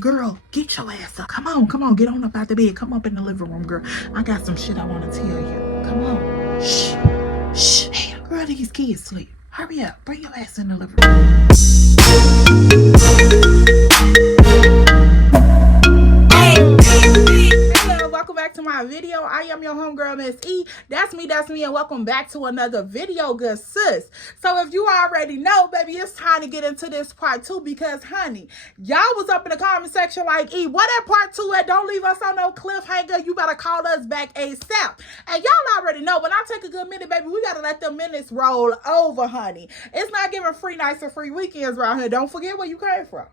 Girl, get your ass up. Come on, get on up out the bed. Come up in the living room, girl. I got some shit I want to tell you. Come on. Shh. Shh. Hey, girl, these kids sleep. Hurry up. Bring your ass in the living room. Welcome back to my video. I am your homegirl, Miss E. That's me, and welcome back to another video, good sis. So if you already know, baby, it's time to get into this part 2 because, honey, y'all was up in the comment section like, E, what that part 2 at? Don't leave us on no cliffhanger. You better call us back ASAP. And y'all already know, when I take a good minute, baby, we gotta let the minutes roll over, honey. It's not giving free nights and free weekends around here. Don't forget where you came from.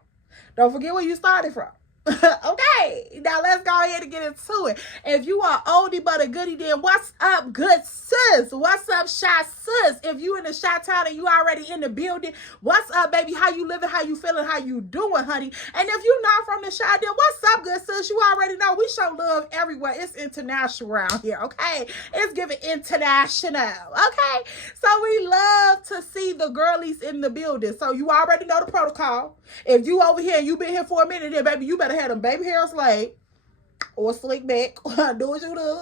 Don't forget where you started from. Okay, now let's go ahead and get into it. If you are oldie but a goodie, then what's up, good sis? What's up, shy sis? If you in the shy town and you already in the building, what's up, baby? How you living? How you feeling? How you doing, honey? And if you not from the shy, then what's up, good sis? You already know we show love everywhere. It's international around here, okay? It's giving international, okay? So we love to see the girlies in the building. So you already know the protocol. If you over here and you been here for a minute, then baby, you better have them baby hairs laid or slick back. Do what you do.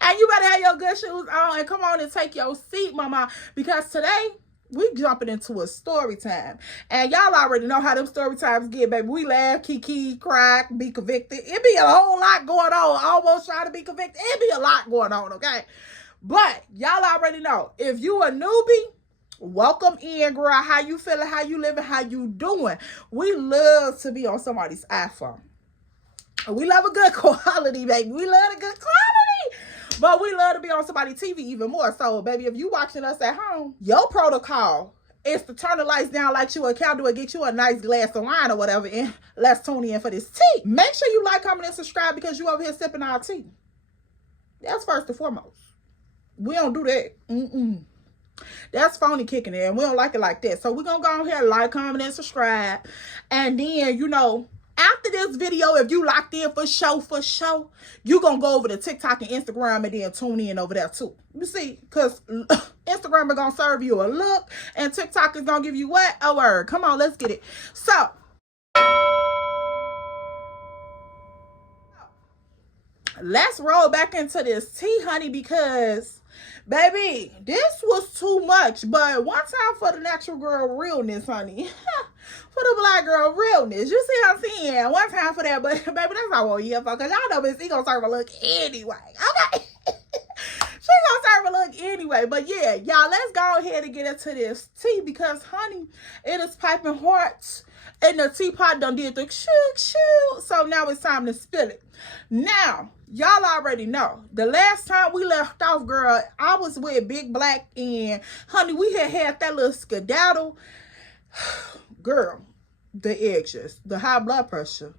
And you better have your good shoes on and come on and take your seat, mama. Because today, we jumping into a story time. And y'all already know how them story times get, baby. We laugh, kiki, cry, be convicted. It be a whole lot going on. Almost trying to be convicted. It be a lot going on, okay? But y'all already know, if you a newbie, welcome in, girl. How you feeling? How you living? How you doing? We love to be on somebody's iPhone. We love a good quality, baby. We love a good quality. But we love to be on somebody's TV even more. So, baby, if you watching us at home, your protocol is to turn the lights down like you a cowboy and get you a nice glass of wine or whatever. And let's tune in for this tea. Make sure you like, comment, and subscribe because you over here sipping our tea. That's first and foremost. We don't do that. That's phony kicking it, and we don't like it like that. So we're gonna go on here, like, comment, and subscribe. And then, you know, after this video, if you locked in for show, you gonna go over to TikTok and Instagram and then tune in over there too. You see, because Instagram is gonna serve you a look and TikTok is gonna give you what? A word. Come on, let's get it. So let's roll back into this tea, honey, because baby, this was too much. But one time for the natural girl realness, honey. For the black girl realness. You see what I'm saying? One time for that. But baby, that's not what you for. Because y'all know Miss E gonna serve a look anyway. Okay? She gonna serve a look anyway. But yeah, y'all, let's go ahead and get into this tea. Because, honey, it is piping hot. And the teapot done did the shoot. So now it's time to spill it. Now, y'all already know. The last time we left off, girl, I was with Big Black. And, honey, we had that little skedaddle. Girl, the edges, the high blood pressure,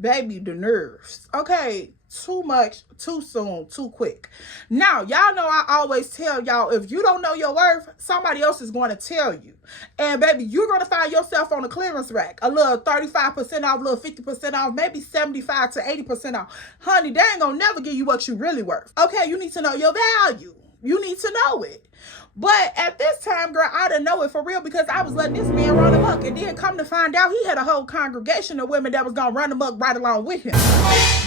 baby, the nerves. Okay, too much, too soon, too quick. Now, y'all know I always tell y'all, if you don't know your worth, somebody else is going to tell you. And baby, you're going to find yourself on a clearance rack. A little 35% off, a little 50% off, maybe 75 to 80% off. Honey, they ain't going to never give you what you really worth. Okay, you need to know your value. You need to know it. But at this time, girl, I didn't know it for real because I was letting this man run amok. And then come to find out, he had a whole congregation of women that was going to run amok right along with him.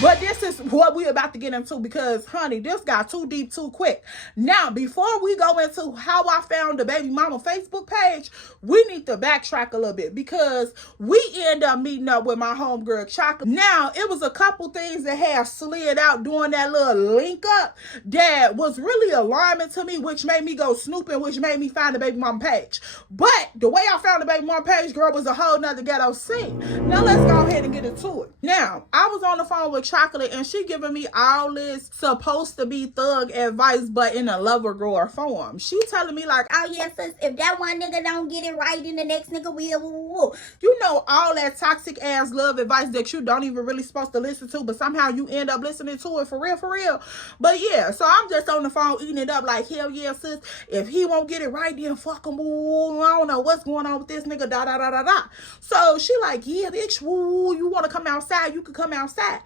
But this is what we're about to get into because, honey, this got too deep too quick. Now, before we go into how I found the baby mama Facebook page, we need to backtrack a little bit because we end up meeting up with my homegirl, Chocolate. Now, it was a couple things that had slid out during that little link up that was really alarming to me, which made me go snooping, which made me find the baby mama page. But the way I found the baby mama page, girl, was a whole nother ghetto scene. Now let's go ahead and get into it. Now, I was on the phone with Chocolate and she giving me all this supposed to be thug advice, but in a lover girl form. She telling me like, oh yeah, sis, if that one nigga don't get it right, then the next nigga will. You know, all that toxic ass love advice that you don't even really supposed to listen to, but somehow you end up listening to it for real. But yeah, so I'm just on the phone eating it up like, hell yeah, sis. If he won't get it right, then fuck him. Woo, I don't know what's going on with this nigga. Da. So she like, yeah, bitch. Woo, you want to come outside? You can come outside.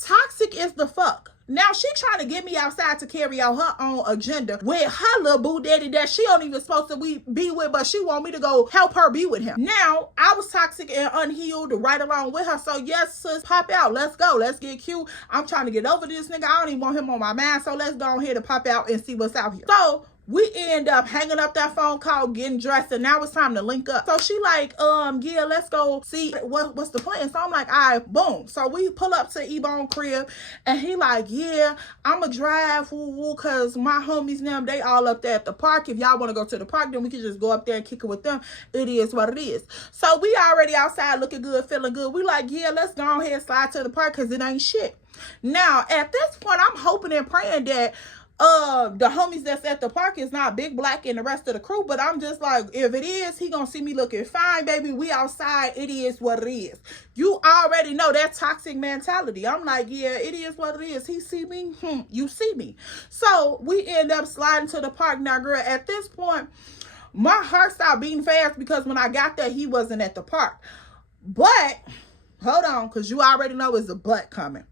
Toxic is the fuck. Now she trying to get me outside to carry out her own agenda with her little boo daddy that she don't even supposed to be with, but she want me to go help her be with him. Now, I was toxic and unhealed right along with her. So yes, sis, pop out. Let's go. Let's get cute. I'm trying to get over this nigga. I don't even want him on my mind. So let's go ahead and pop out and see what's out here. So we end up hanging up that phone call, getting dressed, and now it's time to link up. So she like, yeah, let's go see what's the plan. So I'm like, all right, boom. So we pull up to E-Bone crib, and he like, yeah, I'ma drive, cause my homies now, they all up there at the park. If y'all want to go to the park, then we can just go up there and kick it with them. It is what it is. So we already outside looking good, feeling good. We like, yeah, let's go ahead and slide to the park, cause it ain't shit. Now, at this point, I'm hoping and praying that the homies that's at the park is not Big Black and the rest of the crew, but I'm just like, if it is, he gonna see me looking fine, baby. We outside. It is what it is. You already know that toxic mentality. I'm like, yeah, it is what it is. He see me, you see me. So we end up sliding to the park. Now, girl, at this point, my heart stopped beating fast because when I got there, he wasn't at the park. But hold on, because you already know it's a but coming.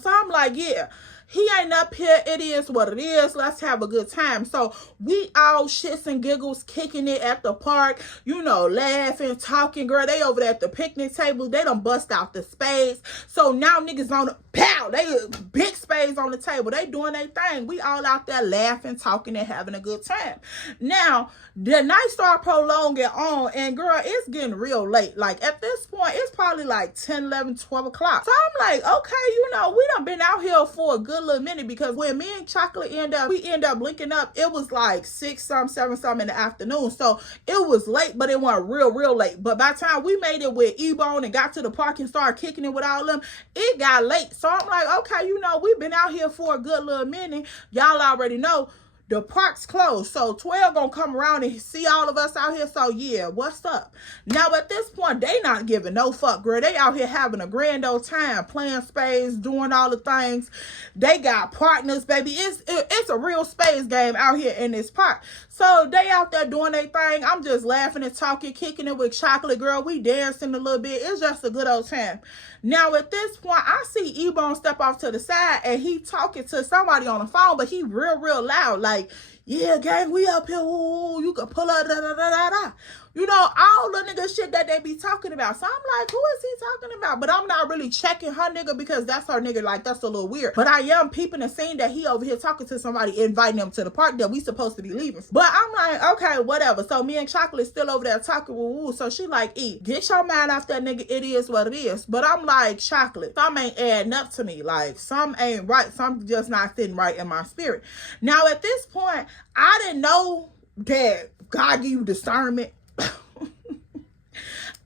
So I'm like, yeah, he ain't up here. It is what it is. Let's have a good time. So we all shits and giggles kicking it at the park, you know, laughing, talking. Girl, they over there at the picnic table. They done bust out the spades. So now niggas on the pow. They big spades on the table. They doing their thing. We all out there laughing, talking, and having a good time. Now, the night start prolonging on, and girl, it's getting real late. Like at this point, it's probably like 10, 11, 12 o'clock. So I'm like, okay, you know, we done been out here for a good little minute, because when me and Chocolate we end up linking up, it was like 6 something, 7 something in the afternoon. So it was late, but it wasn't real late. But by the time we made it with E-Bone and got to the park and started kicking it with all of them, it got late. So I'm like, okay, you know, we've been out here for a good little minute. Y'all already know the park's closed. So 12 gonna come around and see all of us out here. So yeah, what's up? Now at this point, they not giving no fuck, girl. They out here having a grand old time, playing spades, doing all the things. They got partners, baby. It's a real spades game out here in this park. So they out there doing their thing. I'm just laughing and talking, kicking it with Chocolate, girl. We dancing a little bit. It's just a good old time. Now at this point, I see E-Bone step off to the side and he talking to somebody on the phone, but he real loud, like, yeah, gang, we up here. Ooh, you can pull up, da da da da da. You know, all the nigga shit that they be talking about. So I'm like, who is he talking about? But I'm not really checking her nigga, because that's her nigga. Like, that's a little weird. But I am peeping and seeing that he over here talking to somebody, inviting them to the park that we supposed to be leaving. But I'm like, okay, whatever. So me and Chocolate still over there talking. Woo. So she like, get your mind off that nigga. It is what it is. But I'm like, Chocolate, some ain't adding up to me. Like, some ain't right. Some just not sitting right in my spirit. Now at this point, I didn't know that God give you discernment.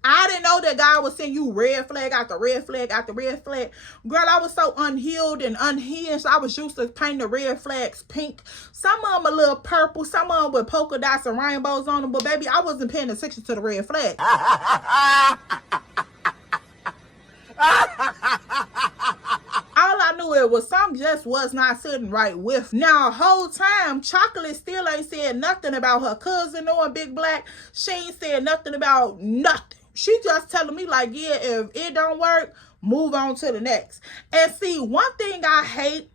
I didn't know that God was sending you red flag after red flag after red flag. Girl, I was so unhealed and unhinged. I was used to paint the red flags pink. Some of them a little purple. Some of them with polka dots and rainbows on them. But baby, I wasn't paying attention to the red flag. All I knew it was something just was not sitting right with. Now, whole time, Chocolate still ain't said nothing about her cousin or Big Black. She ain't said nothing about nothing. She just telling me like, yeah, if it don't work, move on to the next. And see, one thing I hate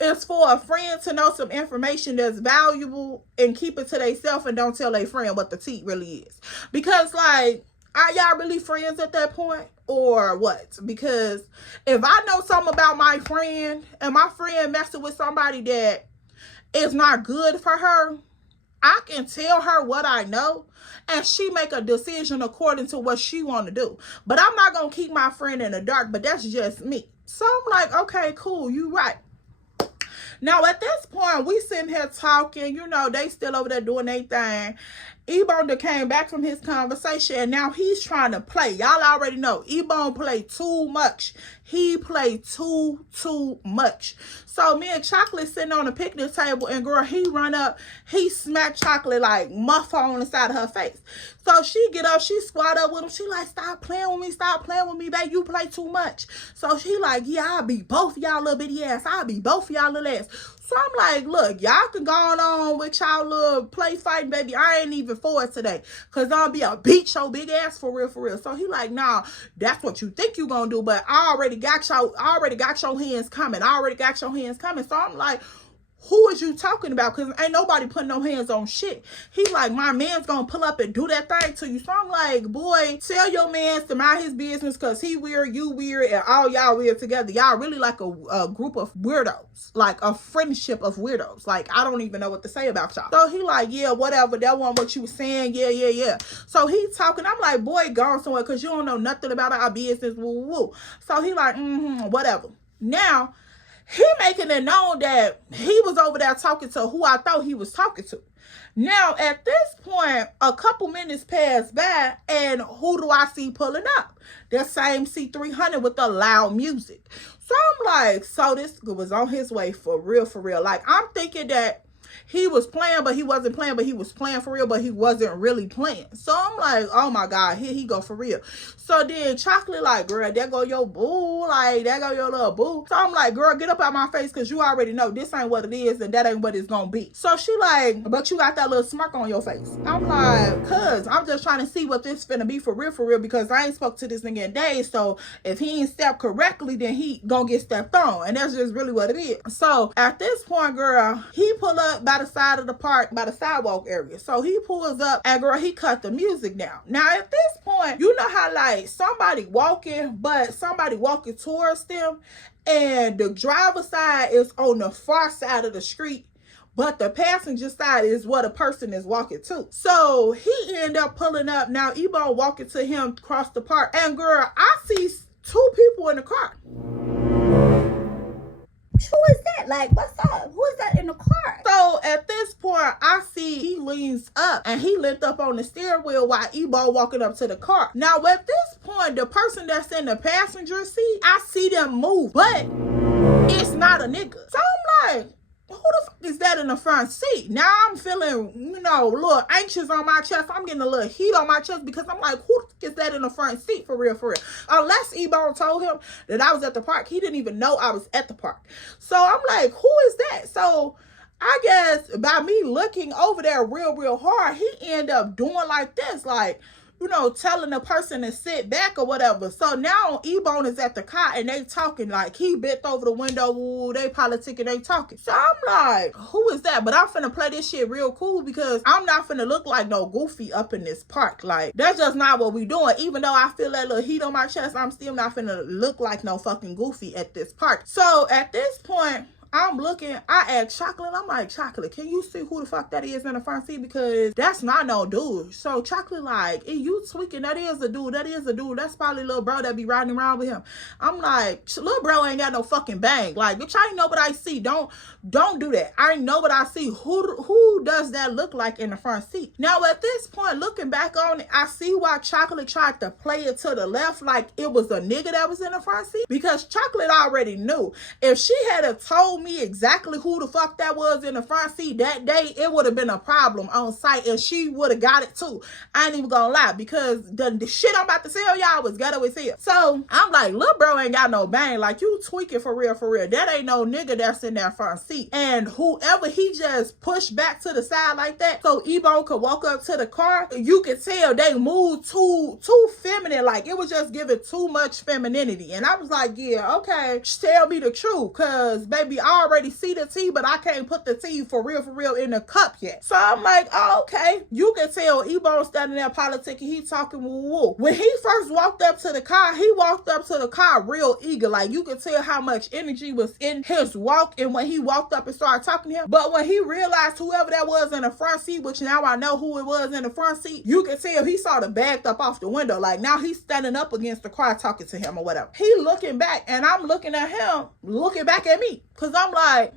is for a friend to know some information that's valuable and keep it to themselves and don't tell their friend what the tea really is. Because like, are y'all really friends at that point or what? Because if I know something about my friend and my friend messing with somebody that is not good for her, I can tell her what I know and she make a decision according to what she want to do. But I'm not going to keep my friend in the dark, but that's just me. So I'm like, okay, cool, you right. Now, at this point, we sitting here talking, you know, they still over there doing their thing. E-Bone came back from his conversation, and now he's trying to play. Y'all already know, E-Bone play too much. He played too much. So me and Chocolate sitting on the picnic table, and girl, he run up, he smacked Chocolate like muff on the side of her face. So she get up, she squat up with him. She like, stop playing with me, babe. You play too much. So she like, yeah, I'll beat both y'all little bitty ass. I'll beat both y'all little ass. So I'm like, look, y'all can go on with y'all little play fighting, baby. I ain't even for it today. Cause I'll be a beat your big ass for real, for real. So he like, nah, that's what you think you gonna do. But I already got your hands coming. I already got your hands coming. So I'm like, who is you talking about? Because ain't nobody putting no hands on shit. He like, my man's gonna pull up and do that thing to you. So I'm like, boy, tell your man to mind his business, because he weird, you weird, and all y'all weird together. Y'all really like a group of weirdos. Like a friendship of weirdos. Like, I don't even know what to say about y'all. So he like, yeah, whatever. That wasn't what you was saying. Yeah. So he talking. I'm like, boy, go somewhere, because you don't know nothing about our business. Woo, woo. So he like, whatever. Now, he making it known that he was over there talking to who I thought he was talking to. Now, at this point, a couple minutes pass by, and who do I see pulling up? The same C300 with the loud music. So I'm like, so this was on his way for real, for real. Like, I'm thinking that he was playing, but he wasn't playing, but he was playing for real, but he wasn't really playing. So I'm like, oh my God, here he go for real. So then Chocolate like, girl, there go your boo. Like, there go your little boo. So I'm like, girl, get up out my face, because you already know this ain't what it is, and that ain't what it's gonna be. So she like, but you got that little smirk on your face. I'm like, cuz I'm just trying to see what this finna be for real, because I ain't spoke to this nigga in days. So if he ain't stepped correctly, then he gonna get stepped on. And that's just really what it is. So at this point, girl, he pull up by the side of the park, by the sidewalk area. So he pulls up, and girl, he cut the music down. Now at this point, you know how like somebody walking, but somebody walking towards them, and the driver's side is on the far side of the street, but the passenger side is what a person is walking to. So he ended up pulling up. Now Ebon walking to him across the park, and girl, I see two people in the car. Who is that? Like, what's up? Who is that in the car? So at this point, I see he leans up, and he lift up on the steering wheel while Ebo walking up to the car. Now at this point, the person that's in the passenger seat, I see them move, but it's not a nigga. So I'm like, who the fuck is that in the front seat? Now I'm feeling, you know, a little anxious on my chest. I'm getting a little heat on my chest, because I'm like, who the fuck is that in the front seat for real, for real? Unless Ebon told him that I was at the park. He didn't even know I was at the park. So I'm like, who is that? So I guess by me looking over there real hard, he ended up doing like this, like, you know, telling the person to sit back or whatever. So now Ebon is at the car, and they talking, like he bent over the window. Ooh, they politicking, they talking. So I'm like, who is that? But I'm finna play this shit real cool, because I'm not finna look like no goofy up in this park. Like, that's just not what we doing. Even though I feel that little heat on my chest, I'm still not finna look like no fucking goofy at this park. So at this point, I'm looking, I asked Chocolate, I'm like, Chocolate, can you see who the fuck that is in the front seat? Because that's not no dude. So Chocolate like, you tweaking, that is a dude. That's probably little bro that be riding around with him. I'm like, little bro ain't got no fucking bang. Like, bitch, I ain't know what I see. Don't do that. I ain't know what I see. Who does that look like in the front seat? Now at this point, looking back on it, I see why Chocolate tried to play it to the left like it was a nigga that was in the front seat. Because Chocolate already knew. If she had told me exactly who the fuck that was in the front seat that day, it would have been a problem on site, and she would have got it too. I ain't even gonna lie, because the shit I'm about to tell y'all was ghetto as hell. So I'm like, little bro ain't got no bang. Like, you tweaking for real. That ain't no nigga that's in that front seat. And whoever he just pushed back to the side like that so Ebon could walk up to the car, you could tell they moved too feminine. Like, it was just giving too much femininity. And I was like, yeah, okay, tell me the truth, because baby, I already see the tea, but I can't put the tea for real in the cup yet. So I'm like, oh, okay. You can tell Ebon standing there politicking, he talking woo. When he first walked up to the car, he walked up to the car real eager. Like, you could tell how much energy was in his walk, and when he walked up and started talking to him. But when he realized whoever that was in the front seat, which now I know who it was in the front seat, you could tell he sort of backed up off the window. Like, now he's standing up against the car talking to him or whatever. He looking back, and I'm looking at him looking back at me, because I'm like,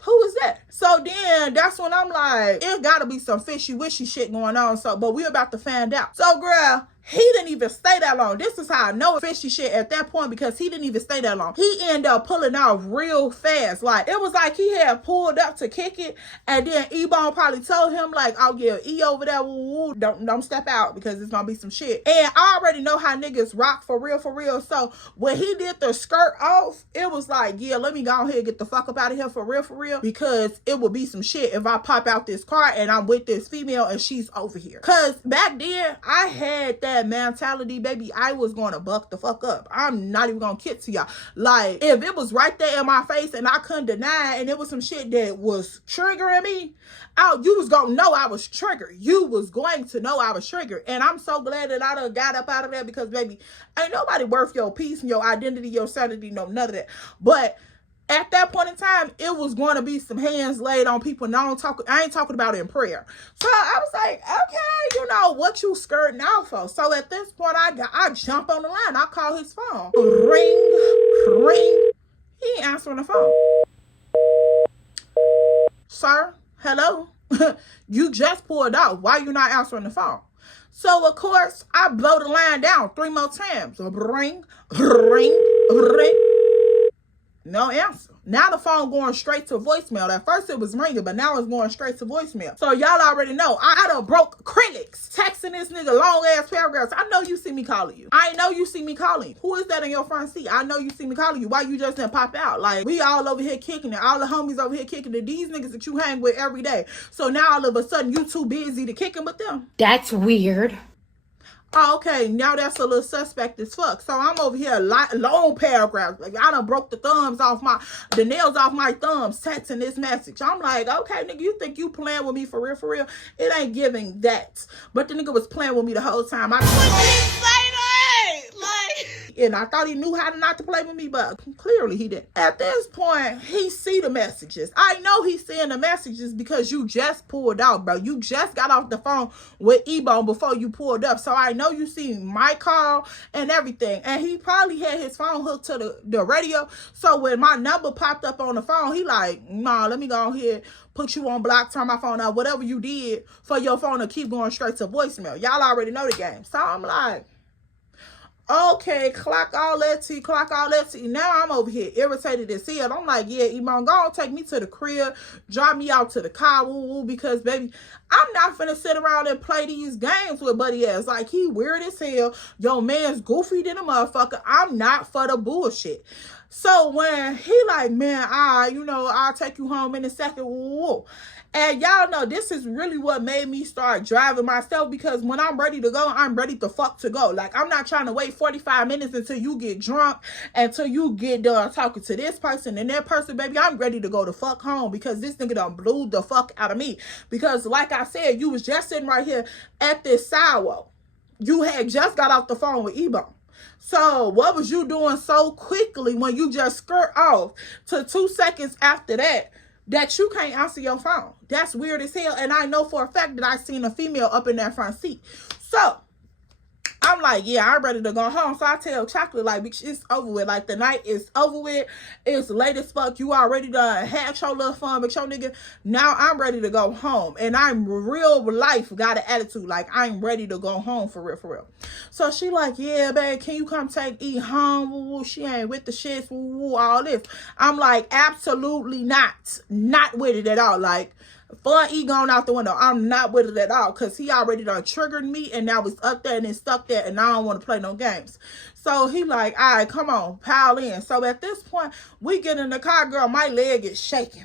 who is that? So then that's when I'm like, it gotta be some fishy wishy shit going on. So, but we're about to find out. So girl, He didn't even stay that long. This is how I know fishy shit at that point, because he didn't even stay that long. He ended up pulling off real fast. Like, it was like he had pulled up to kick it, and then E-Bone probably told him, like, oh yeah, E over there, woo, woo, don't step out because it's gonna be some shit. And I already know how niggas rock for real, for real. So when he did the skirt off, it was like, yeah, let me go ahead and get the fuck up out of here for real, because it would be some shit if I pop out this car and I'm with this female and she's over here. Cause back then, I had that mentality, baby, I was gonna buck the fuck up. I'm not even gonna kid to y'all. Like, if it was right there in my face and I couldn't deny it, and it was some shit that was triggering me, you was gonna know I was triggered. You was going to know I was triggered. And I'm so glad that I done got up out of there, because baby, ain't nobody worth your peace and your identity, your sanity, no, none of that. But at that point in time, it was going to be some hands laid on people. And I ain't talking about it in prayer. So I was like, okay, you know, what you skirting out for? So at this point, I jump on the line. I call his phone. Ring. He ain't answering the phone. Sir, hello? You just pulled out. Why you not answering the phone? So, of course, I blow the line down 3 more times. Ring. No answer. Now the phone going straight to voicemail. At first it was ringing, but now it's going straight to voicemail. So y'all already know. I done broke critics texting this nigga long ass paragraphs. I know you see me calling you. I know you see me calling you. Who is that in your front seat? I know you see me calling you. Why you just didn't pop out? Like, we all over here kicking it. All the homies over here kicking it. These niggas that you hang with every day. So now all of a sudden you too busy to kick it with them. That's weird. Oh, okay, now that's a little suspect as fuck. So I'm over here, long paragraphs. Like, I done broke the nails off my thumbs texting this message. I'm like, okay, nigga, you think you playing with me for real? It ain't giving that. But the nigga was playing with me the whole time. And I thought he knew how not to play with me, but clearly he didn't. At this point, he see the messages. I know he's seeing the messages because you just pulled out, bro. You just got off the phone with E-Bone before you pulled up. So I know you see my call and everything. And he probably had his phone hooked to the radio. So when my number popped up on the phone, he like, nah, let me go ahead, put you on block, turn my phone out, whatever you did for your phone to keep going straight to voicemail. Y'all already know the game. So I'm like, okay, clock all that tea. Now I'm over here irritated as hell. I'm like, yeah, E-Bone, go on, take me to the crib, drop me out to the car, woo, because, baby, I'm not finna sit around and play these games with buddy ass. Like, he weird as hell. Your man's goofy than a motherfucker. I'm not for the bullshit. So when he like, man, I'll take you home in a second, woo. And y'all know this is really what made me start driving myself, because when I'm ready to go, I'm ready to fuck to go. Like, I'm not trying to wait 45 minutes until you get drunk, until you get done talking to this person and that person, baby. I'm ready to go to fuck home, because this nigga done blew the fuck out of me. Because like I said, you was just sitting right here at this sidewalk. You had just got off the phone with E-Bone. So what was you doing so quickly when you just skirt off to 2 seconds after that you can't answer your phone? That's weird as hell. And I know for a fact that I seen a female up in that front seat. So I'm like, yeah, I'm ready to go home. So I tell Chocolate, like, bitch, it's over with. Like, the night is over with. It's late as fuck. You already done had your little fun, but your nigga, now I'm ready to go home. And I'm real life got an attitude. Like, I'm ready to go home for real. So she like, yeah, babe, can you come take E home? Woo, she ain't with the shits, woo, all this. I'm like, absolutely not. Not with it at all. Like, fun E going out the window. I'm not with it at all, because he already done triggered me, and now it's up there and it's stuck there, and I don't want to play no games. So he like, all right, come on, pile in. So at this point, we get in the car, girl. My leg is shaking.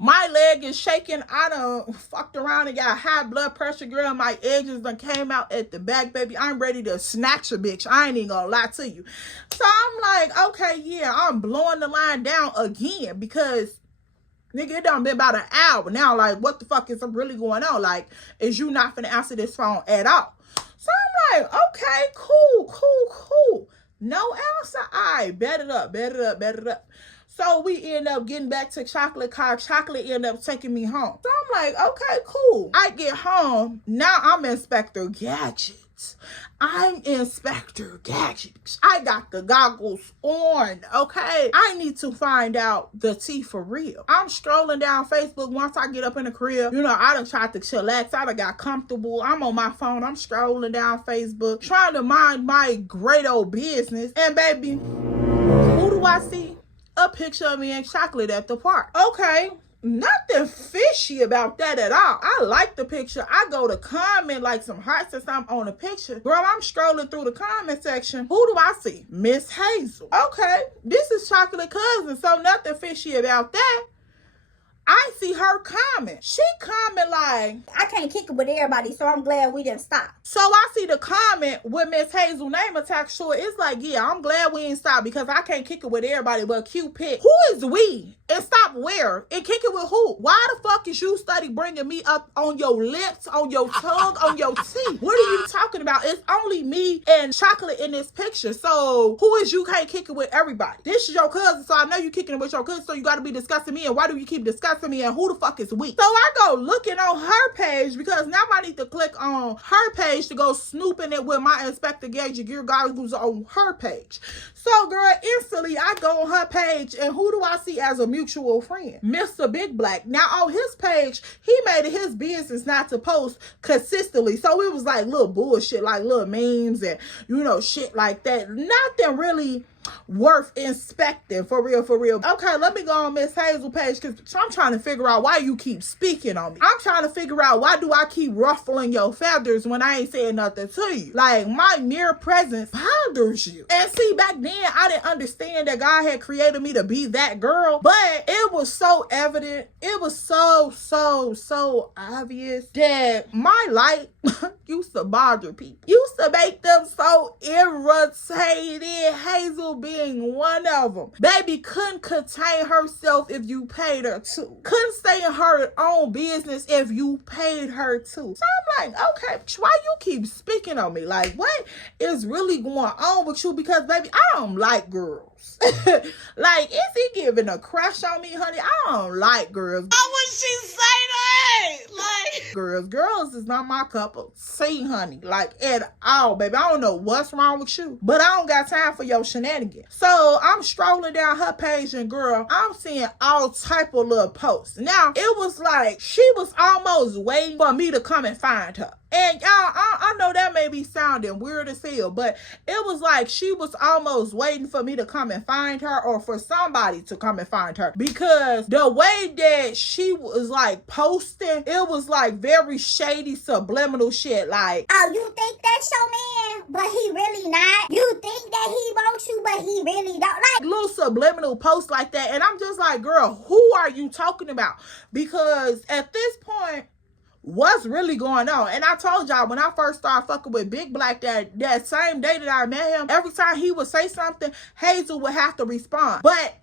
My leg is shaking. I done fucked around and got high blood pressure, girl. My edges done came out at the back, baby. I'm ready to snatch a bitch. I ain't even gonna lie to you. So I'm like, okay, yeah, I'm blowing the line down again, because nigga, it done been about an hour now. Like, what the fuck is really going on? Like, is you not finna answer this phone at all? So I'm like, okay, cool. No answer. All right, bet it up. So we end up getting back to Chocolate car. Chocolate end up taking me home. So I'm like, okay, cool. I get home. Now I'm Inspector Gadget. I'm Inspector Gadget. I got the goggles on, okay? I need to find out the tea for real. I'm strolling down Facebook once I get up in the crib. You know, I done tried to chillax. I done got comfortable. I'm on my phone. I'm strolling down Facebook, trying to mind my great old business. And baby, who do I see? A picture of me and Chocolate at the park. Okay. Nothing fishy about that at all. I like the picture. I go to comment like some hearts or something on the picture. Girl, I'm strolling through the comment section. Who do I see? Miss Hazel. Okay, this is Chocolate cousin, so nothing fishy about that. I see her comment. She comment like, I can't kick it with everybody, so I'm glad we didn't stop. so I see the comment with Miss Hazel name attached to it. It's like, yeah, I'm glad we didn't stop because I can't kick it with everybody but Cupid. Who is we? And stop where? And kick it with who? Why the fuck is you study bringing me up on your lips, on your tongue, on your teeth? What are you talking about? It's only me and Chocolate in this picture. So who is you can't kick it with everybody? This is your cousin, so I know you kicking it with your cousin, so you got to be discussing me. And why do you keep discussing me? And who the fuck is we? So I go looking on her page because now I need to click on her page to go snooping it with my Inspector Gadget gear goggles on her page. So girl, instantly I go on her page and who do I see as a mutual friend? Mr. Big Black. Now on his page, he made it his business not to post consistently. So it was like little bullshit, like little memes and, you know, shit like that. Nothing really worth inspecting, for real, for real. Okay, let me go on Miss Hazel page because I'm trying to figure out why you keep speaking on me. I'm trying to figure out why do I keep ruffling your feathers when I ain't saying nothing to you. Like my mere presence bothers you. And see, back then I didn't understand that God had created me to be that girl, but it was so evident. It was so obvious that my light used to bother people. Used to make them so irritated. Hazel being one of them. Baby couldn't contain herself if you paid her to. Couldn't stay in her own business if you paid her to. So I'm like, okay, why you keep speaking on me? Like, what is really going on with you? Because baby, I don't like girls. Like, is he giving a crush on me, honey? I don't like girls. How would she say that? Like, girls is not my cup of tea, honey. Like, at all, baby. I don't know what's wrong with you, but I don't got time for your shenanigans. So I'm strolling down her page and girl, I'm seeing all type of little posts. Now, it was like she was almost waiting for me to come and find her. And y'all, I know that may be sounding weird as hell, but it was like she was almost waiting for me to come and find her or for somebody to come and find her. Because the way that she was like posting, it was like very shady, subliminal shit. Like, Oh, you think that's your man, but he really not? You think that he wants you, but he really don't? Like, little subliminal posts like that. And I'm just like, girl, who are you talking about? Because at this point, what's really going on? And I told y'all when I first started fucking with Big Black that same day that I met him, every time he would say something, Hazel would have to respond. But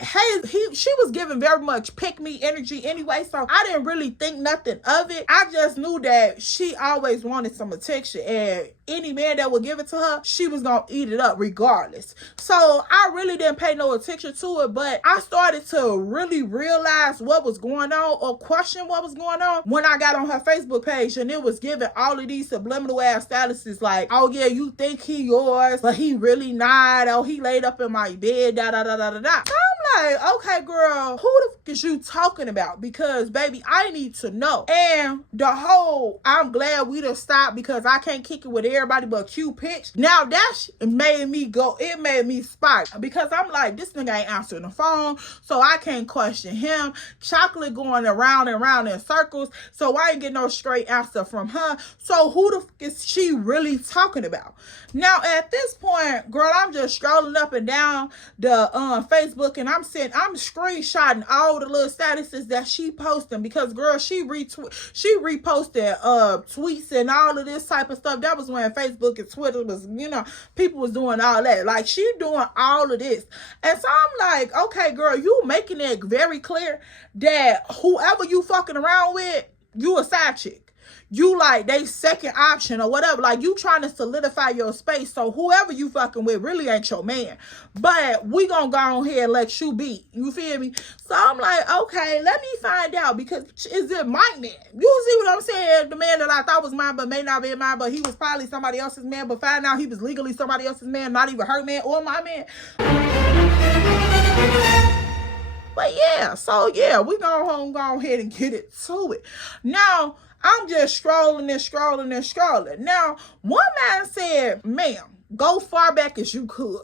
she was giving very much pick me energy anyway, so I didn't really think nothing of it. I just knew that she always wanted some attention, and any man that would give it to her, she was gonna eat it up regardless. So I really didn't pay no attention to it, but I started to really realize what was going on or question what was going on when I got on her Facebook page, and it was giving all of these subliminal ass statuses like, oh yeah, you think he yours, but he really not. Oh, he laid up in my bed, da da da da da da. So I'm like, okay, girl, who the fuck is you talking about? Because baby, I need to know. And the whole, I'm glad we done stopped because I can't kick it with everybody but Q pitch. Now that made me go, it made me spike because I'm like, this nigga ain't answering the phone, so I can't question him. Chocolate going around and around in circles, so I ain't getting no straight answer from her. So who the fuck is she really talking about? Now at this point, girl, I'm just scrolling up and down the Facebook, and I'm screenshotting all the little statuses that she posting because girl, she reposted tweets and all of this type of stuff. That was when Facebook and Twitter was, you know, people was doing all that. Like, she doing all of this. And so I'm like, okay, girl, you making it very clear that whoever you fucking around with, you a side chick. you like they second option or whatever. Like you trying to solidify your space. So whoever you fucking with really ain't your man. But we gonna go ahead and let you be. You feel me? So I'm like, okay, let me find out, because is it my man? You see what I'm saying? The man that I thought was mine but may not be mine, but he was probably somebody else's man, but find out he was legally somebody else's man, not even her man or my man. But yeah, so yeah, we go ahead and get it to it. Now, I'm just scrolling and scrolling and scrolling. Now, one man said, ma'am, go far back as you could.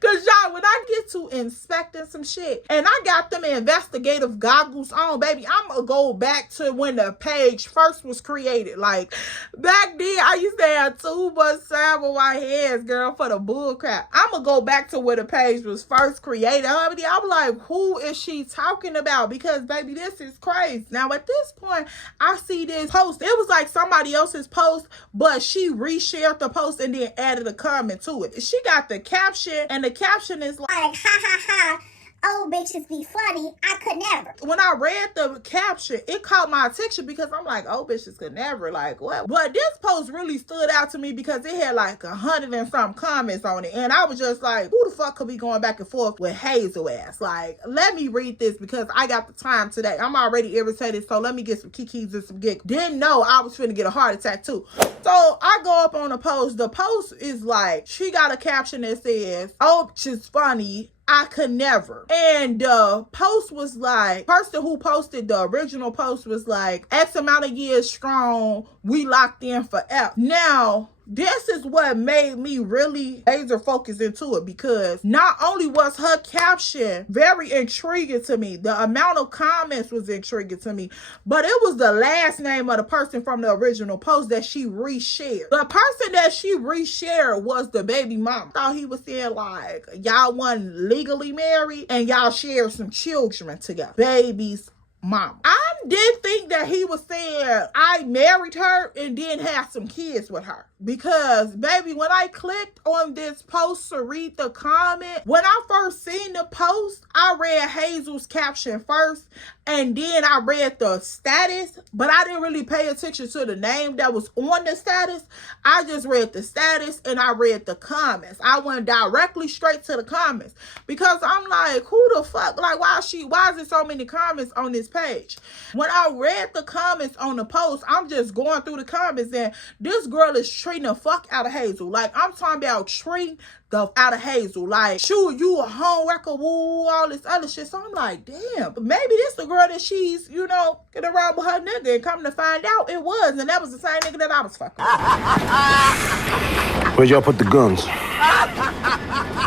Cause y'all, when I get to inspecting some shit and I got them investigative goggles on, baby, I'm gonna go back to when the page first was created. Like back then, I used to have too much time on my heads, girl, for the bull crap. I'm gonna go back to where the page was first created. I'm like, who is she talking about? Because baby, this is crazy. Now at this point, I see this post. It was like somebody else's post, but she reshared the post and then added a comment to it. She got the caption, and the caption is like, ha ha ha, old bitches be funny, I could never. When I read the caption, it caught my attention because I'm like, old bitches could never, like what? But this post really stood out to me because it had like 100 and some comments on it, and I was just like, who the fuck could be going back and forth with Hazel ass? Like, let me read this because I got the time today. I'm already irritated, so let me get some kikis and some giggles. Didn't know I was finna get a heart attack too. So I go up on the post. The post is like, she got a caption that says, oh, she's funny, I could never. And the post was like, person who posted the original post was like, X amount of years strong, we locked in forever. Now, this is what made me really laser focus into it, because not only was her caption very intriguing to me, the amount of comments was intriguing to me, but it was the last name of the person from the original post that she reshared. The person that she reshared was the baby mama. I thought he was saying like, y'all wasn't legally married and y'all shared some children together. Baby's mama. I did think that he was saying I married her and then had some kids with her, because baby, when I clicked on this post to read the comment, when I first seen the post, I read Hazel's caption first and then I read the status, but I didn't really pay attention to the name that was on the status. I just read the status and I read the comments. I went directly straight to the comments because I'm like, who the fuck, like why is there so many comments on this page? When I read the comments on the post, I'm just going through the comments and this girl is treating the fuck out of Hazel. Like, I'm talking about treating the out of Hazel. Like, shoot, you a home wrecker, woo, all this other shit. So I'm like, damn, maybe this the girl that she's, you know, getting around with her nigga, and come to find out it was, and that was the same nigga that I was fucking with. Where'd y'all put the guns?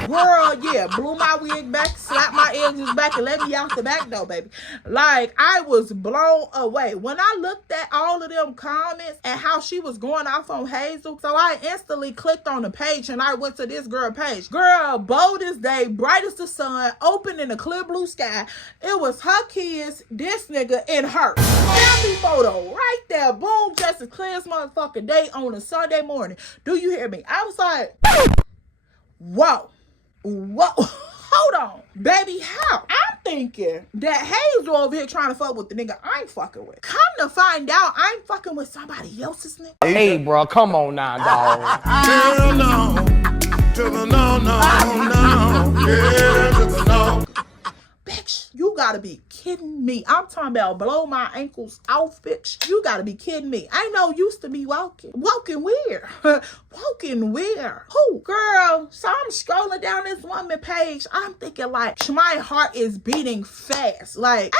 Girl, yeah, blew my wig back, slapped my edges back, and let me out the back door, baby. Like, I was blown away. When I looked at all of them comments and how she was going off on Hazel, so I instantly clicked on the page and I went to this girl page. Girl, bold as day, bright as the sun, open in a clear blue sky. It was her kids, this nigga, and her. Family photo right there. Boom, just as clear as motherfucking day on a Sunday morning. Do you hear me? I was like, whoa. Hold on, baby, how? I'm thinking that Hazel over here trying to fuck with the nigga I ain't fucking with. Come to find out, I ain't fucking with somebody else's nigga. Hey, bro, come on now, dog. Hell no. No. Bitch, you gotta be kidding me. I'm talking about blow my ankles off, bitch. You gotta be kidding me. I know used to be walking. Walking where? Walking where? Who? Girl, so I'm scrolling down this woman page. I'm thinking like, my heart is beating fast. Like, ain't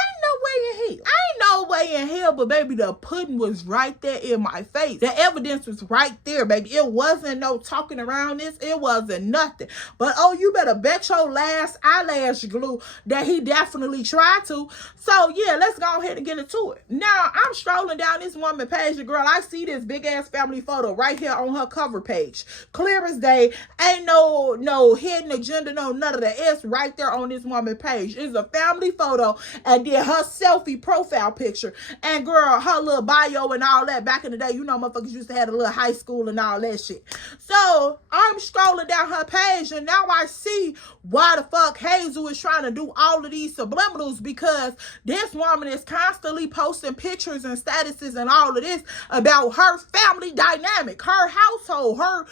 no way in hell, but baby, the pudding was right there in my face. The evidence was right there, baby. It wasn't no talking around this. It wasn't nothing. But oh, you better bet your last eyelash glue that he definitely tried to. So yeah, let's go ahead and get into it. Now, I'm strolling down this woman page, and girl, I see this big ass family photo right here on her cover page. Clear as day. Ain't no hidden agenda, no none of that. It's right there on this woman page. It's a family photo, and then her selfie profile picture. And girl, her little bio and all that. Back in the day, you know, motherfuckers used to have a little high school and all that shit. So I'm scrolling down her page, page, and now I see why the fuck Hazel is trying to do all of these subliminals, because this woman is constantly posting pictures and statuses and all of this about her family dynamic, her household, her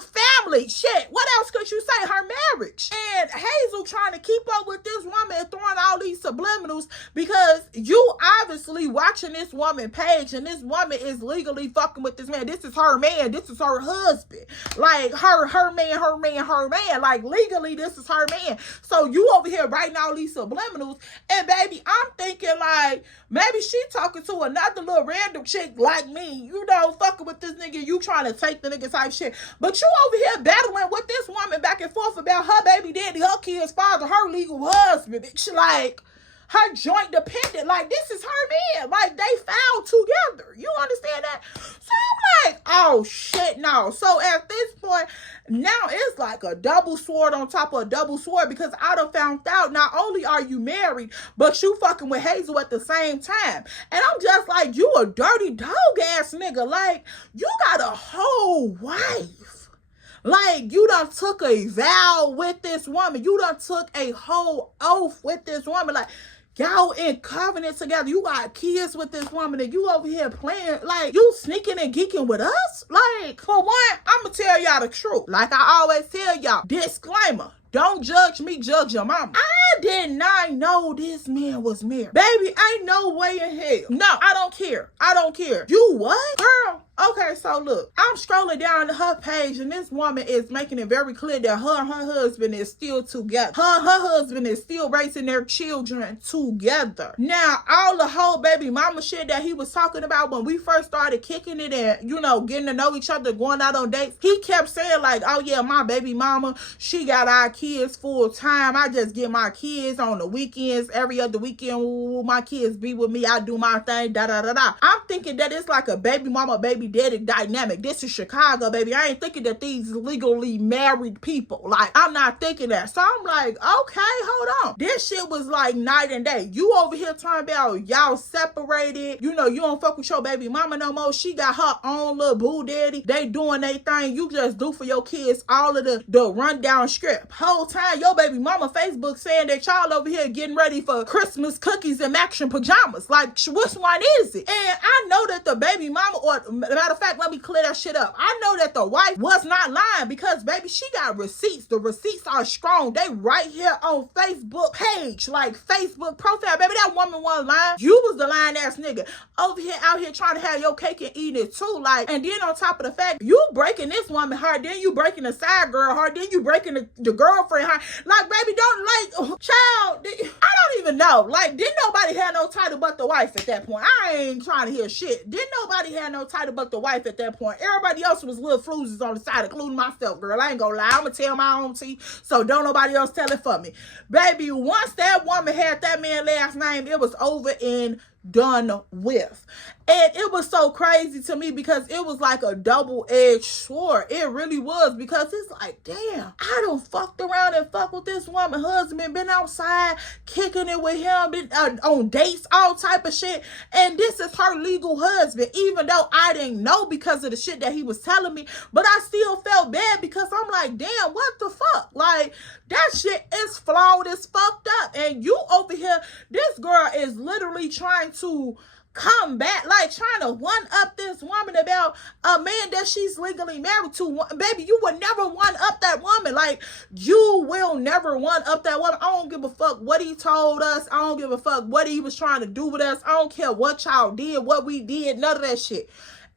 family. Shit, what else could you say? Her marriage. And Hazel trying to keep up with this woman and throwing all these subliminals because you obviously watching this woman page, and this woman is legally fucking with this man. This is her man. This is her husband. Like her man. Like legally, this is her man. So you over here writing all these subliminals, and baby, I'm thinking like maybe she talking to another little random chick like me, you know, fucking with this nigga. You trying to take the nigga type shit, but you over here battling with this woman back and forth about her baby daddy, her kid's father, her legal husband. It's like her joint dependent. Like, this is her man. Like, they found together. You understand that? So I'm like, oh shit, no. So at this point, now it's like a double sword on top of a double sword, because I done found out not only are you married, but you fucking with Hazel at the same time. And I'm just like, you a dirty dog ass nigga. Like, you got a whole wife. Like, you done took a vow with this woman. You done took a whole oath with this woman. Like, y'all in covenant together. You got kids with this woman, and you over here playing, like, you sneaking and geeking with us? Like, for one, I'm gonna tell y'all the truth. Like I always tell y'all, disclaimer, don't judge me, judge your mama. I did not know this man was married. Baby, ain't no way in hell. No, I don't care. I don't care. You what? Girl, okay, so look, I'm scrolling down to her page, and this woman is making it very clear that her and her husband is still together. Her husband is still raising their children together. Now, all the whole baby mama shit that he was talking about when we first started kicking it and, you know, getting to know each other, going out on dates, he kept saying like, oh yeah, my baby mama, she got our kids full time. I just get my kids on the weekends, every other weekend. Ooh, my kids be with me. I do my thing, da da da da. I'm thinking that it's like a baby mama, baby daddy dynamic. This is Chicago, baby. I ain't thinking that these legally married people. Like, I'm not thinking that. So I'm like, okay, hold on. This shit was like night and day. You over here talking about y'all separated. You know, you don't fuck with your baby mama no more. She got her own little boo daddy. They doing their thing. You just do for your kids all of the rundown script. Whole time your baby mama Facebook saying that y'all over here getting ready for Christmas cookies and matching pajamas. Like, which one is it? And I know that the baby mama, or matter of fact, let me clear that shit up. I know that the wife was not lying, because baby, she got receipts. The receipts are strong. They right here on Facebook page, like Facebook profile. Baby, that woman wasn't lying. You was the lying ass nigga over here out here trying to have your cake and eat it too. Like, and then on top of the fact, you breaking this woman heart, then you breaking the side girl heart, then you breaking the girlfriend heart. Like, baby, don't, like, child, I don't even know. Like, didn't nobody have no title but the wife at that point? I ain't trying to hear shit. Didn't nobody have no title but the wife at that point? Everybody else was little floozies on the side, including myself, girl. I ain't gonna lie. I'm gonna tell my own tea, so don't nobody else tell it for me. Baby, once that woman had that man last name, it was over and done with. And it was so crazy to me, because it was like a double-edged sword. It really was, because it's like, damn, I done fucked around and fucked with this woman husband, been outside kicking it with him, been on dates, all type of shit, and this is her legal husband, even though I didn't know because of the shit that he was telling me. But I still felt bad, because I'm like, damn, what the fuck? Like, that shit is flawed, it's fucked up. And you over here, this girl is literally trying to come back, like trying to one up this woman about a man that she's legally married to. Baby, you would never one up that woman. Like, you will never one up that woman. I don't give a fuck what he told us. I don't give a fuck what he was trying to do with us. I don't care what y'all did, what we did, none of that shit.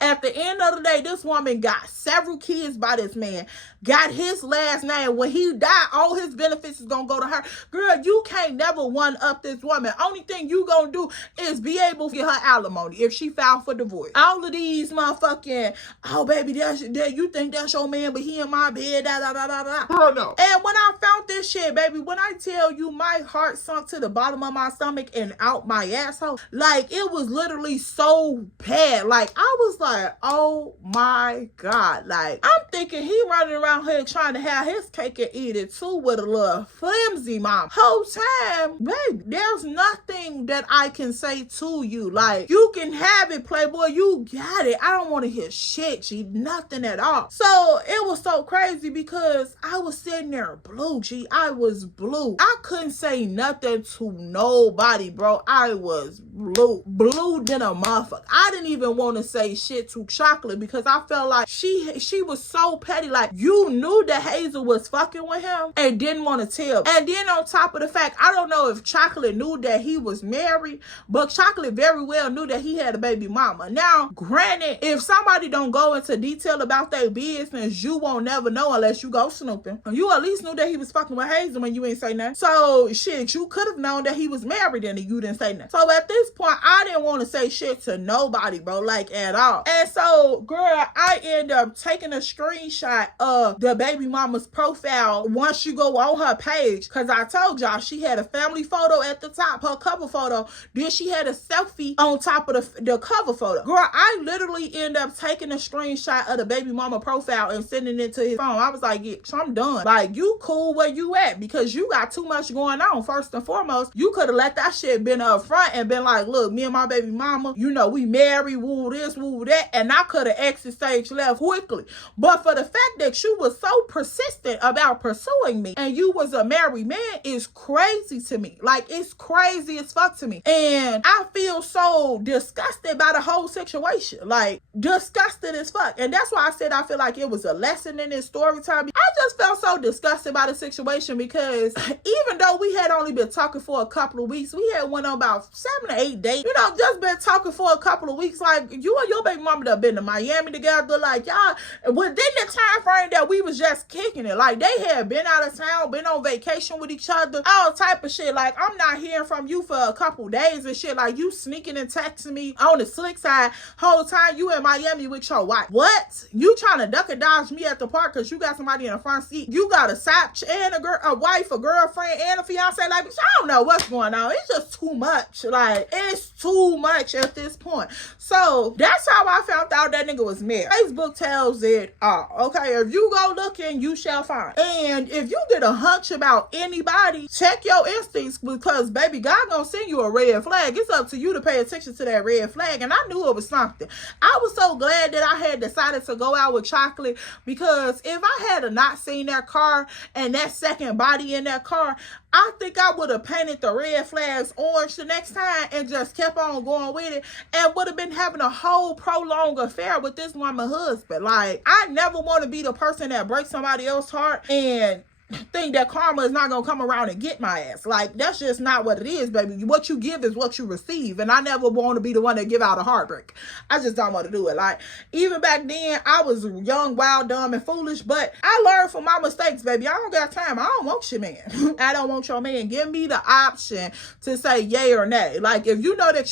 At the end of the day, this woman got several kids by this man, got his last name. When he died, all his benefits is gonna go to her. Girl, you can't never one up this woman. Only thing you gonna do is be able to get her alimony if she filed for divorce. All of these motherfucking, oh baby, that you think that's your man, but he in my bed, da da da da da. Girl, no. And when I found this this shit, baby, when I tell you my heart sunk to the bottom of my stomach and out my asshole, like, it was literally so bad. Like, I was like, oh my God. Like, I'm thinking he running around here trying to have his cake and eat it too with a little flimsy mom. Whole time, baby, there's nothing that I can say to you. Like, you can have it, Playboy. You got it. I don't want to hear shit, G. Nothing at all. So, it was so crazy because I was sitting there blue, G. I was blue. I couldn't say nothing to nobody, bro. I was blue. Blue than a motherfucker. I didn't even want to say shit to Chocolate because I felt like she was so petty. Like, you knew that Hazel was fucking with him and didn't want to tell. And then on top of the fact, I don't know if Chocolate knew that he was married, but Chocolate very well knew that he had a baby mama. Now, granted, if somebody don't go into detail about their business, you won't never know unless you go snooping. You at least knew that he was fucking with Hazel when you ain't say nothing. So, shit, you could have known that he was married and you didn't say nothing. So, at this point, I didn't want to say shit to nobody, bro, like, at all. And so, girl, I end up taking a screenshot of the baby mama's profile once you go on her page, because I told y'all she had a family photo at the top, her cover photo. Then she had a selfie on top of the cover photo. Girl, I literally end up taking a screenshot of the baby mama profile and sending it to his phone. I was like, yeah, I'm done. Like, you cool where you at because you got too much going on. First and foremost, you could have let that shit been up front and been like, look, me and my baby mama, you know, we married, woo this, woo that, and I could have exit stage left quickly. But for the fact that you was so persistent about pursuing me and you was a married man is crazy to me. Like, it's crazy as fuck to me. And I feel so disgusted by the whole situation. Like, disgusted as fuck. And that's why I said I feel like it was a lesson in this story time. I just felt so disgusted by the situation because even though we had only been talking for a couple of weeks, we had went on about 7 or 8 days, you know, just been talking for a couple of weeks. Like, you and your baby mama done been to Miami together. Like, y'all, within the time frame that we was just kicking it, like, they had been out of town, been on vacation with each other, all type of shit. Like, I'm not hearing from you for a couple days and shit. Like, you sneaking and texting me on the slick side whole time you in Miami with your wife. What? You trying to duck and dodge me at the park because you got somebody in the front seat? You got a side and a wife, a girlfriend, and a fiance? Like, bitch, I don't know what's going on. It's just too much. Like, it's too much at this point. So that's how I found out that nigga was married. Facebook tells it all. Okay, if you go looking, you shall find. And if you get a hunch about anybody, check your instincts because, baby, God gonna send you a red flag. It's up to you to pay attention to that red flag. And I knew it was something. I was so glad that I had decided to go out with Chocolate because if I had not seen that car and that second body in that car, I think I would have painted the red flags orange the next time and just kept on going with it and would have been having a whole prolonged affair with this woman's husband. Like, I never want to be the person that breaks somebody else's heart and think that karma is not gonna come around and get my ass. Like, that's just not what it is, baby. What you give is what you receive, and I never want to be the one that give out a heartbreak. I just don't want to do it. Like, even back then, I was young, wild, dumb, and foolish, but I learned from my mistakes, baby. I don't got time. I don't want your man. I don't want your man. Give me the option to say yay or nay. Like, if you know that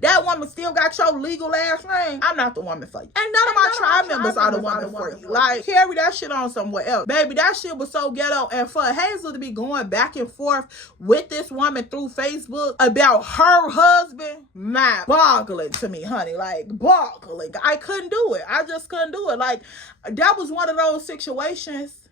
that woman still got your legal last name, I'm not the woman for you. And none of my tribe members are the woman for you. Like, carry that shit on somewhere else. Baby, that shit was so ghetto. And for Hazel to be going back and forth with this woman through Facebook about her husband, boggling to me, honey. Like, boggling. I couldn't do it. I just couldn't do it. Like, that was one of those situations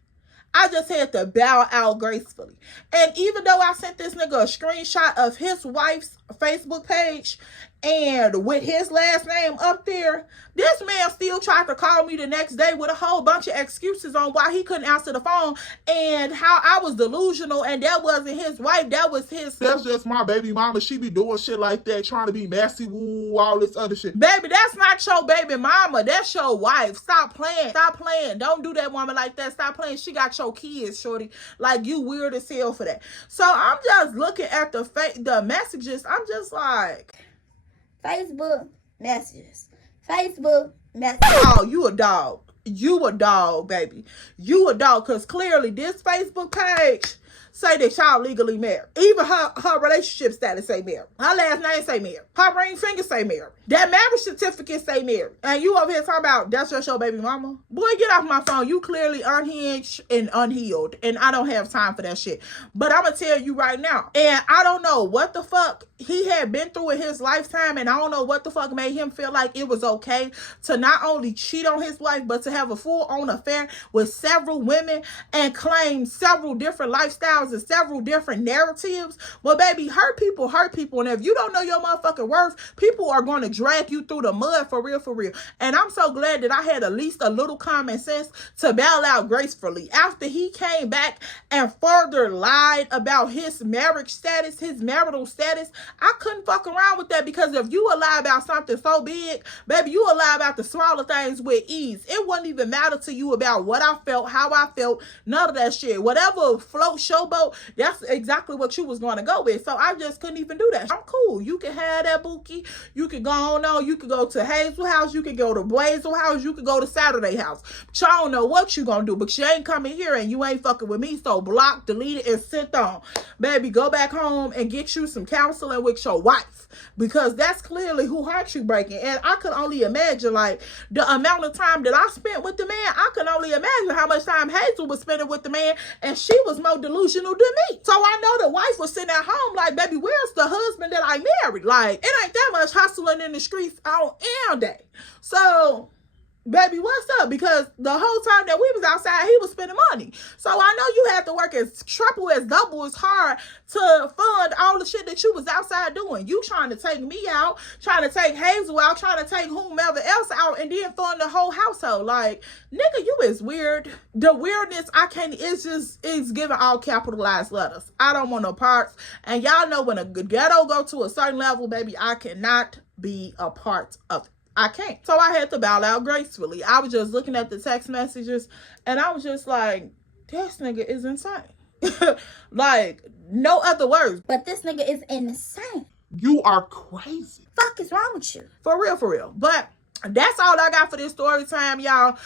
I just had to bow out gracefully. And even though I sent this nigga a screenshot of his wife's Facebook page and with his last name up there, this man still tried to call me the next day with a whole bunch of excuses on why he couldn't answer the phone and how I was delusional and that wasn't his wife, that was his. That's just my baby mama. She be doing shit like that, trying to be messy, woo, all this other shit. Baby, that's not your baby mama. That's your wife. Stop playing. Stop playing. Don't do that woman like that. Stop playing. She got your kids, shorty. Like, you weird as hell for that. So I'm just looking at the messages. I'm just like, Facebook messages. Facebook messages. oh, you a dog. you a dog, baby. You a dog, because clearly this Facebook page say that y'all legally married. Even her relationship status say married. Her last name say married. Her ring finger say married. That marriage certificate say married. And you over here talking about that's just your baby mama? Boy, get off my phone. You clearly unhinged and unhealed. And I don't have time for that shit. But I'm going to tell you right now. And I don't know what the fuck he had been through in his lifetime. And I don't know what the fuck made him feel like it was okay to not only cheat on his wife, but to have a full-on affair with several women and claim several different lifestyles and several different narratives. Well, baby, hurt people hurt people. And if you don't know your motherfucking worth, people are going to drag you through the mud for real, for real. And I'm so glad that I had at least a little common sense to bail out gracefully. After he came back and further lied about his marriage status, his marital status, I couldn't fuck around with that, because if you lie about something so big, baby, you lie about the smaller things with ease. It wouldn't even matter to you about what I felt, how I felt, none of that shit. Whatever float showboat, that's exactly what you was going to go with. So I just couldn't even do that. I'm cool. You can have that bookie. You can go on. You can go to Hazel house. You can go to Blazel house. You can go to Saturday house. But y'all don't know what you gonna do. But you ain't coming here and you ain't fucking with me. So block, delete it, and sit on. Baby, go back home and get you some counseling with your wife. Because that's clearly who heart you breaking. And I could only imagine, like, the amount of time that I spent with the man. I could only imagine how much time Hazel was spending with the man. And she was more delusional than me. So I know the wife was sitting at home like, baby, where's the husband that I married? Like, it ain't that much hustling in the streets on air day. So, baby, what's up? Because the whole time that we was outside, he was spending money. So I know you had to work as triple, as double, as hard to fund all the shit that you was outside doing. You trying to take me out, trying to take Hazel out, trying to take whomever else out, and then fund the whole household. Like, nigga, you is weird. The weirdness, it's giving all capitalized letters. I don't want no parts. And y'all know when a ghetto go to a certain level, baby, I cannot be a part of it. I can't. So I had to bow out gracefully. I was just looking at the text messages and I was just like, this nigga is insane. Like, no other words. But this nigga is insane. You are crazy. Fuck is wrong with you? For real, for real. But that's all I got for this story time, y'all.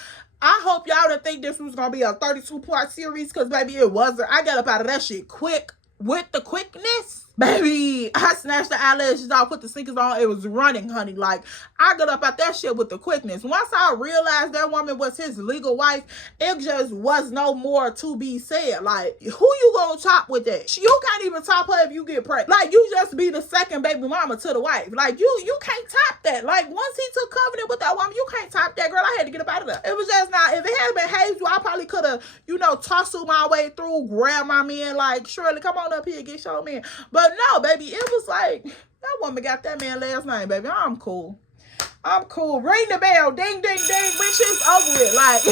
I hope y'all didn't think this was going to be a 32-part series, because, baby, it wasn't. I got up out of that shit quick with the quickness. Baby, I snatched the eyelashes off, put the sneakers on. It was running, honey. Like, I got up out that shit with the quickness. Once I realized that woman was his legal wife, it just was no more to be said. Like, who you gonna top with that? You can't even top her if you get pregnant. Like, you just be the second baby mama to the wife. Like, you can't top that. Like, once he took covenant with that woman, you can't top that, girl. I had to get up out of there. It was just not, if it had been Hazel, I probably could have, tussled my way through, grab my man, like, Shirley, come on up here, get your man. But no, baby, it was like, that woman got that man last name, baby. I'm cool. I'm cool. Ring the bell. Ding, ding, ding. Bitch, it's over with. Like,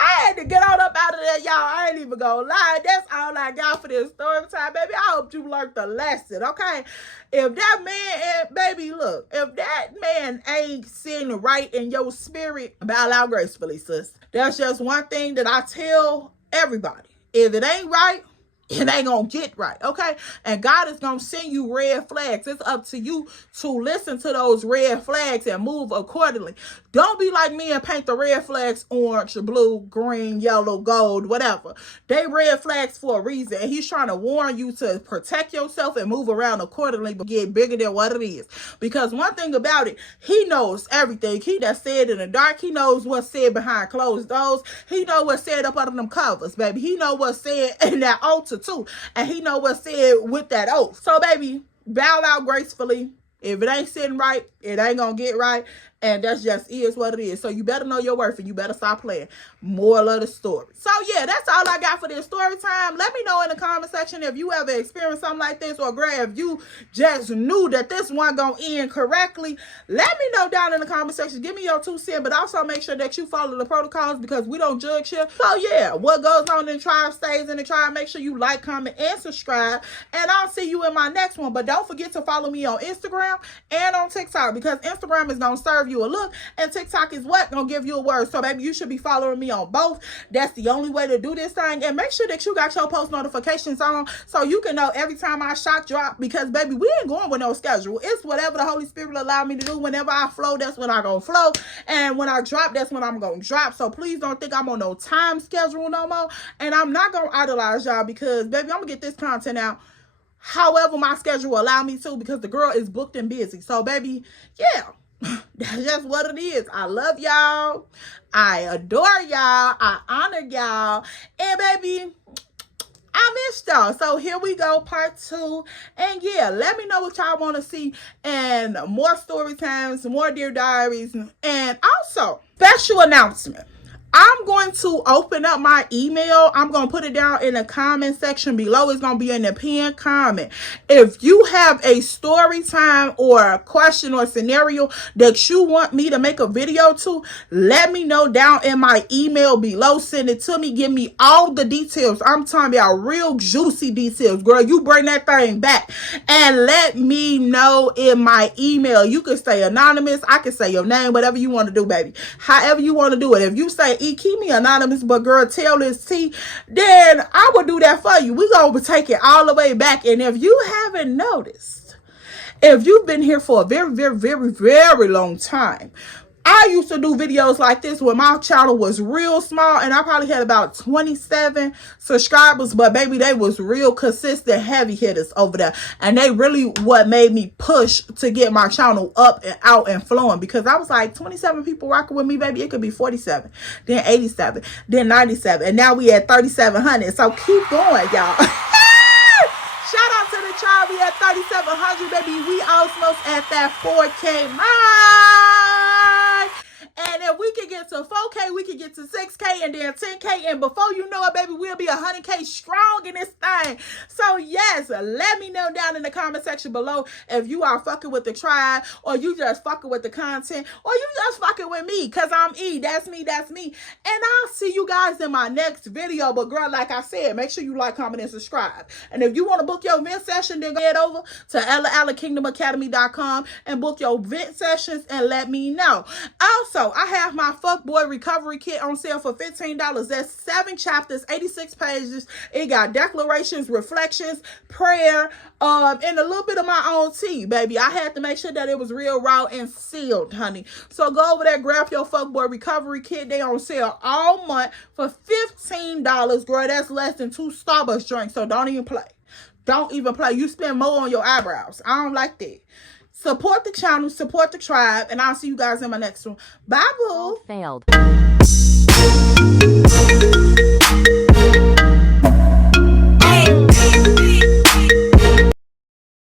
I had to get on up out of there, y'all. I ain't even gonna lie. That's all I got for this story time, baby. I hope you learned the lesson, okay? If that man, baby, look, if that man ain't sitting right in your spirit, bow out gracefully, sis. That's just one thing that I tell everybody. If it ain't right, it ain't gonna get right, okay? And God is gonna send you red flags. It's up to you to listen to those red flags and move accordingly. Don't be like me and paint the red flags orange, blue, green, yellow, gold, whatever. They red flags for a reason. And he's trying to warn you to protect yourself and move around accordingly, but get bigger than what it is. Because one thing about it, he knows everything. He that said in the dark. He knows what's said behind closed doors. He know what's said up under them covers, baby. He know what's said in that altar too. And he know what's said with that oath. So, baby, bow out gracefully. If it ain't sitting right, it ain't gonna get right. And that's just is what it is. So you better know your worth and you better stop playing. Moral of the story. So yeah, that's all I got for this story time. Let me know in the comment section if you ever experienced something like this, or girl, if you just knew that this one gonna end correctly. Let me know down in the comment section. Give me your 2 cents, but also make sure that you follow the protocols, because we don't judge here. So yeah, what goes on in the tribe stays in the tribe. Make sure you like, comment, and subscribe. And I'll see you in my next one. But don't forget to follow me on Instagram and on TikTok, because Instagram is gonna serve you you a look, and TikTok is what? Gonna give you a word. So baby, you should be following me on both. That's the only way to do this thing. And make sure that you got your post notifications on so you can know every time I shock drop, because baby, we ain't going with no schedule. It's whatever the Holy Spirit allow me to do. Whenever I flow, that's when I gonna flow. And when I drop, that's when I'm gonna drop. So please don't think I'm on no time schedule no more. And I'm not gonna idolize y'all, because baby, I'm gonna get this content out however my schedule allow me to, because the girl is booked and busy. So baby, yeah, that's just what it is. I love y'all. I adore y'all. I honor y'all. And baby, I missed y'all. So here we go, part 2. And yeah, let me know what y'all want to see, and more story times, more Dear Diaries. And also, special announcement. I'm going to open up my email. I'm going to put it down in the comment section below. It's going to be in the pinned comment. If you have a story time or a question or scenario that you want me to make a video to, let me know down in my email below. Send it to me. Give me all the details. I'm talking about real juicy details. Girl, you bring that thing back and let me know in my email. You can stay anonymous. I can say your name, whatever you want to do, baby. However you want to do it. If you say, keep me anonymous, but girl, tell this T, then I will do that for you. We gonna take it all the way back. And if you haven't noticed, if you've been here for a very, very, very, very long time, I used to do videos like this when my channel was real small, and I probably had about 27 subscribers, but baby, they was real consistent heavy hitters over there, and they really what made me push to get my channel up and out and flowing, because I was like, 27 people rocking with me, baby. It could be 47, then 87, then 97, and now we at 3,700. So keep going, y'all. Shout out to the child. We at 3,700, baby. We almost at that 4K mark. And if we can get to 4K, we can get to 6K and then 10K. And before you know it, baby, we'll be 100K strong in this thing. So yes, let me know down in the comment section below if you are fucking with the tribe, or you just fucking with the content, or you just fucking with me, because I'm E. That's me. That's me. And I'll see you guys in my next video. But girl, like I said, make sure you like, comment, and subscribe. And if you want to book your event session, then go head over to EllaKingdomAcademy.com and book your event sessions and let me know. Also, I have my Fuckboy recovery kit on sale for $15. That's 7 chapters, 86 pages. It got declarations, reflections, prayer, and a little bit of my own tea, baby. I had to make sure that it was real raw and sealed, honey. So go over there, grab your Fuckboy recovery kit. They on sale all month for $15. Girl, that's less than 2 Starbucks drinks, so don't even play. Don't even play. You spend more on your eyebrows. I don't like that. Support the channel, support the tribe, and I'll see you guys in my next one. Bye, boo. Failed.